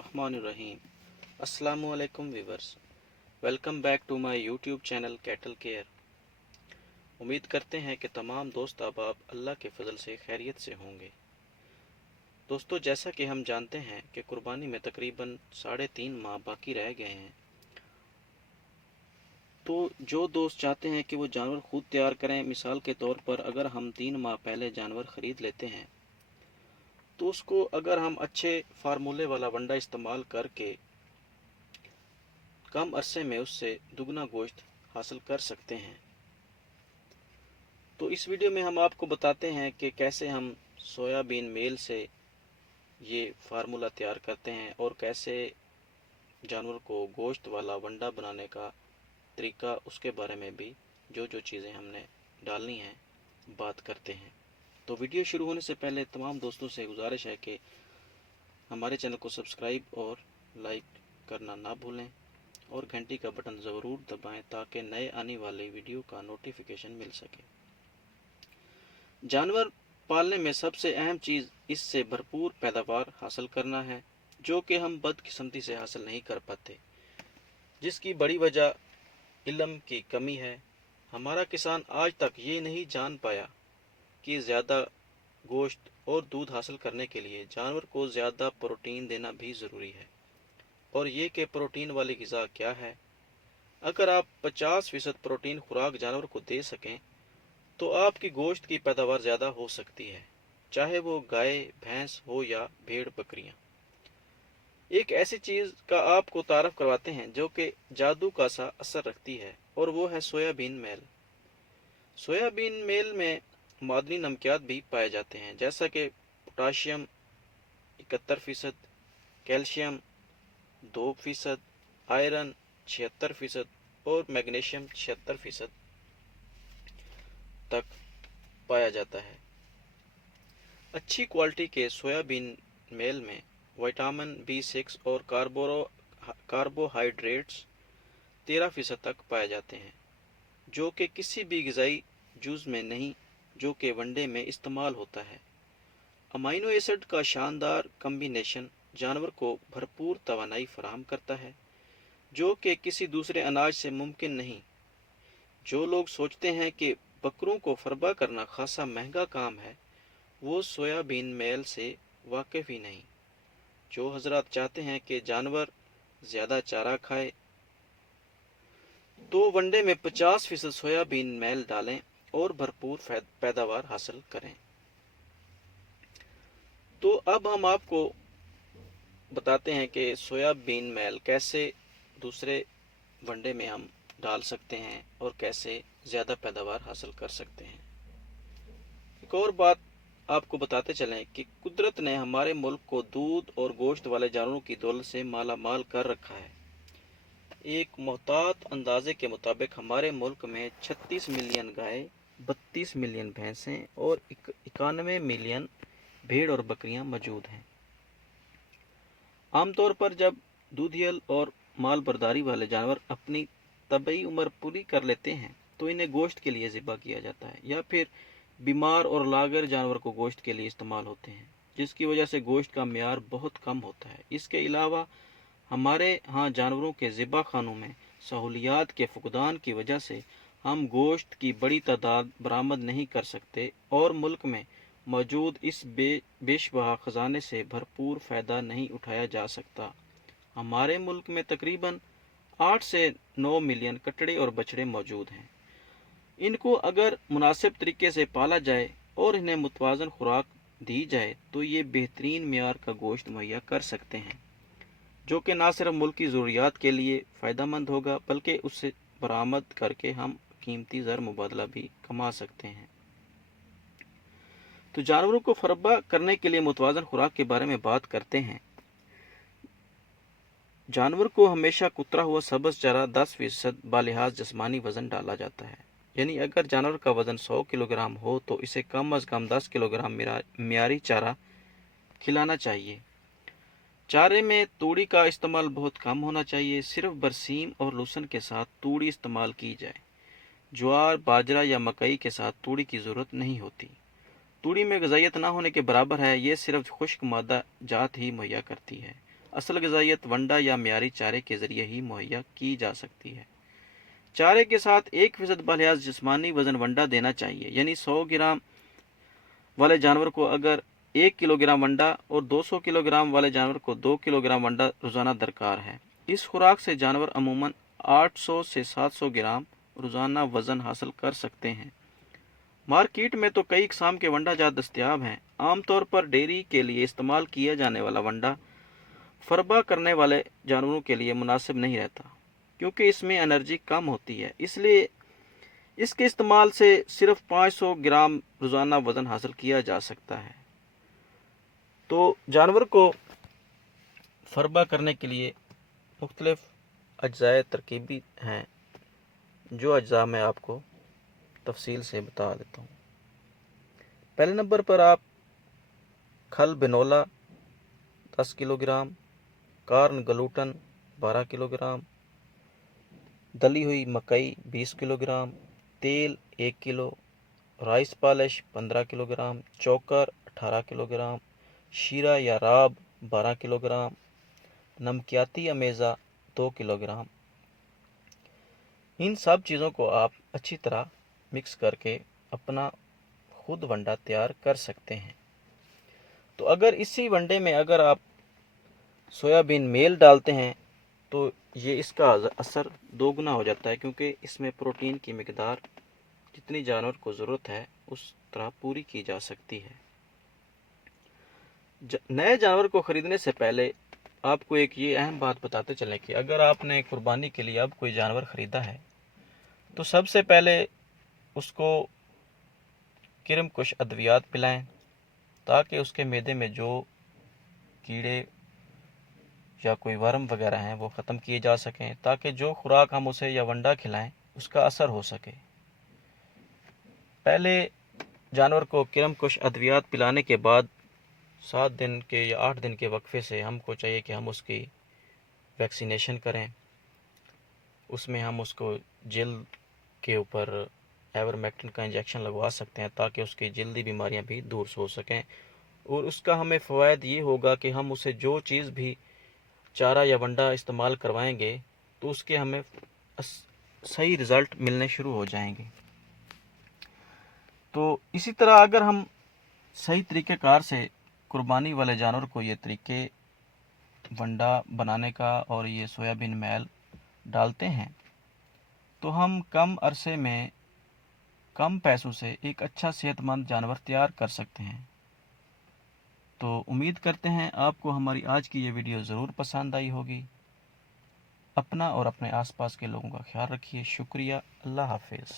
बिस्मिल्लाहिर्रहमानिर्रहीम। अस्सलामुअलैकुम viewers, welcome back to my YouTube channel cattle care. उम्मीद करते हैं कि तमाम दोस्त अहबाब अल्लाह के फजल से खैरियत से होंगे। दोस्तों, जैसा कि हम जानते हैं कि कुर्बानी में तकरीबन 3.5 माह बाकी रह गए हैं, तो जो दोस्त चाहते हैं कि वो जानवर खुद तैयार करें, मिसाल के तौर पर अगर हम 3 माह पहले जानवर ख़रीद लेते हैं तो उसको अगर हम अच्छे फार्मूले वाला वंडा इस्तेमाल करके कम अरसे में उससे दुगना गोश्त हासिल कर सकते हैं। तो इस वीडियो में हम आपको बताते हैं कि कैसे हम सोयाबीन मेल से ये फार्मूला तैयार करते हैं और कैसे जानवर को गोश्त वाला वंडा बनाने का तरीका, उसके बारे में भी जो जो चीज़ें हमने डालनी हैं बात करते हैं। तो वीडियो शुरू होने से पहले तमाम दोस्तों से गुजारिश है कि हमारे चैनल को सब्सक्राइब और लाइक करना ना भूलें और घंटी का बटन ज़रूर दबाएं ताकि नए आने वाले वीडियो का नोटिफिकेशन मिल सके। जानवर पालने में सबसे अहम चीज़ इससे भरपूर पैदावार हासिल करना है, जो कि हम बदकिस्मती से हासिल नहीं कर पाते, जिसकी बड़ी वजह इल्म की कमी है। हमारा किसान आज तक ये नहीं जान पाया कि ज़्यादा गोश्त और दूध हासिल करने के लिए जानवर को ज़्यादा प्रोटीन देना भी ज़रूरी है, और ये कि प्रोटीन वाली ग़िज़ा क्या है। अगर आप 50% प्रोटीन खुराक जानवर को दे सकें तो आपकी गोश्त की पैदावार ज़्यादा हो सकती है, चाहे वो गाय भैंस हो या भेड़ बकरियां। एक ऐसी चीज़ का आपको तारफ़ करवाते हैं जो कि जादू का सा असर रखती है, और वो है सोयाबीन मेल। सोयाबीन मेल में मादनी नमकियात भी पाए जाते हैं, जैसा कि पोटाशियम 71%, कैल्शियम 2%, आयरन 76% और मैग्नीशियम 76% तक पाया जाता है। अच्छी क्वालिटी के सोयाबीन मेल में विटामिन B6 और कार्बोहाइड्रेट्स 13% तक पाए जाते हैं, जो कि किसी भी ग़िज़ाई जुज़ में नहीं, जो कि वनडे में इस्तेमाल होता है। अमीनो एसिड का शानदार कम्बिनेशन जानवर को भरपूर तवानाई फराहम करता है, जो कि किसी दूसरे अनाज से मुमकिन नहीं। जो लोग सोचते हैं कि बकरों को फरबा करना खासा महंगा काम है, वो सोयाबीन मेल से वाकिफ़ ही नहीं। जो हजरात चाहते हैं कि जानवर ज़्यादा चारा खाए, तो वनडे में 50% सोयाबीन मेल डालें और भरपूर पैदावार हासिल करें। तो अब हम आपको बताते हैं कि सोयाबीन मेल कैसे दूसरे वनडे में हम डाल सकते हैं और कैसे ज़्यादा पैदावार हासिल कर सकते हैं। एक और बात आपको बताते चलें कि कुदरत ने हमारे मुल्क को दूध और गोश्त वाले जानवरों की दौलत से माला माल कर रखा है। एक मोहतात अंदाजे के मुताबिक हमारे मुल्क में 36 मिलियन गाय, 32 मिलियन भैंसें और 91 मिलियन भेड़ और बकरियां मौजूद हैं। आमतौर पर जब दूधियल और माल बर्दारी वाले जानवर अपनी तबई उम्र पूरी कर लेते हैं तो इन्हें गोश्त के लिए ज़िबा किया जाता है, या फिर बीमार और लागर जानवर को गोश्त के लिए इस्तेमाल होते हैं, जिसकी वजह से गोश्त का म्यार बहुत कम होता है। इसके अलावा हमारे यहाँ जानवरों के ज़िबा खानों में सहूलियात के फुकदान की वजह से हम गोश्त की बड़ी तादाद बरामद नहीं कर सकते और मुल्क में मौजूद इस बेशबहा ख़जाने से भरपूर फ़ायदा नहीं उठाया जा सकता। हमारे मुल्क में तकरीबन 8 से 9 मिलियन कटड़े और बछड़े मौजूद हैं। इनको अगर मुनासिब तरीके से पाला जाए और इन्हें मुतवाज़न खुराक दी जाए तो ये बेहतरीन मियार का गोश्त मुहैया कर सकते हैं, जो कि ना सिर्फ मुल्क की ज़रूरियात के लिए फ़ायदेमंद होगा बल्कि उससे बरामद करके हम कीमती ज़र मुबादला भी कमा सकते हैं। तो जानवरों को फरबा करने के लिए मुतवाज़न खुराक के बारे में बात करते हैं। जानवर को हमेशा कुतरा हुआ सब्ज़ चारा 10% बालिहाज जिस्मानी वज़न डाला जाता है, यानी अगर जानवर का वज़न 100 किलोग्राम हो तो इसे कम अज़ कम 10 किलोग्राम मियारी चारा खिलाना चाहिए। चारे में तूड़ी का इस्तेमाल बहुत कम होना चाहिए। सिर्फ बरसीम और लूसन के साथ तूड़ी इस्तेमाल की जाए। ज्वार, बाजरा या मकई के साथ तूड़ी की ज़रूरत नहीं होती। तूड़ी में ग़िज़ाइयत ना होने के बराबर है, ये सिर्फ खुश्क मादा जात ही मुहैया करती है। اصل غذائیت ونڈا یا معیاری چارے کے ذریعے ہی مہیا کی جا سکتی ہے۔ چارے کے ساتھ 1% بلحاظ جسمانی وزن ونڈا دینا چاہیے، یعنی 100 گرام والے جانور کو اگر 1 کلو گرام ونڈا اور 200 کلو گرام والے جانور کو 2 کلو گرام ونڈا روزانہ درکار ہے۔ اس خوراک سے جانور عموماً 800 سے 700 گرام روزانہ وزن حاصل کر سکتے ہیں۔ مارکیٹ میں تو کئی اقسام کے ونڈا جات دستیاب ہیں۔ عام طور پر ڈیری کے لیے استعمال کیا جانے والا ونڈا فربا کرنے والے جانوروں کے لیے مناسب نہیں رہتا، کیونکہ اس میں انرجی کم ہوتی ہے، اس لیے اس کے استعمال سے صرف 500 گرام روزانہ وزن حاصل کیا جا سکتا ہے۔ تو جانور کو فربا کرنے کے لیے مختلف اجزاء ترکیبی ہیں، جو اجزاء میں آپ کو تفصیل سے بتا دیتا ہوں۔ پہلے نمبر پر آپ کھل بنولا 10 کلو گرام، کارن گلوٹن 12 کلو گرام، دلی ہوئی مکئی 20 کلو گرام، تیل 1 کلو، rice polish 15 kilo gram, چوکر 18 kilo gram, شیرہ یا راب 12 کلو گرام، نمکیاتی امیزہ 2 کلو گرام۔ ان سب چیزوں کو آپ اچھی طرح مکس کر کے اپنا خود ونڈا تیار کر سکتے ہیں۔ تو اگر اسی ونڈے میں اگر آپ سویابین میل ڈالتے ہیں تو یہ اس کا اثر دوگنا ہو جاتا ہے، کیونکہ اس میں پروٹین کی مقدار جتنی جانور کو ضرورت ہے اس طرح پوری کی جا سکتی ہے۔ نئے جانور کو خریدنے سے پہلے آپ کو ایک یہ اہم بات بتاتے چلیں کہ اگر آپ نے قربانی کے لیے اب کوئی جانور خریدا ہے تو سب سے پہلے اس کو کرم کش ادویات پلائیں، تاکہ اس کے معدے میں جو کیڑے یا کوئی ورم وغیرہ ہیں وہ ختم کیے جا سکیں، تاکہ جو خوراک ہم اسے یا ونڈا کھلائیں اس کا اثر ہو سکے۔ پہلے جانور کو کرم کش ادویات پلانے کے بعد 7 دن کے یا 8 دن کے وقفے سے ہم کو چاہیے کہ ہم اس کی ویکسینیشن کریں۔ اس میں ہم اس کو جلد کے اوپر ایورمیکٹن کا انجیکشن لگوا سکتے ہیں، تاکہ اس کی جلدی بیماریاں بھی دور ہو سکیں، اور اس کا ہمیں فوائد یہ ہوگا کہ ہم اسے جو چیز بھی چارہ یا ونڈا استعمال کروائیں گے تو اس کے ہمیں صحیح رزلٹ ملنے شروع ہو جائیں گے۔ تو اسی طرح اگر ہم صحیح طریقہ کار سے قربانی والے جانور کو یہ طریقے ونڈا بنانے کا اور یہ سویابین میل ڈالتے ہیں تو ہم کم عرصے میں کم پیسوں سے ایک اچھا صحت مند جانور تیار کر سکتے ہیں۔ تو امید کرتے ہیں آپ کو ہماری آج کی یہ ویڈیو ضرور پسند آئی ہوگی۔ اپنا اور اپنے آس پاس کے لوگوں کا خیال رکھیے۔ شکریہ۔ اللہ حافظ۔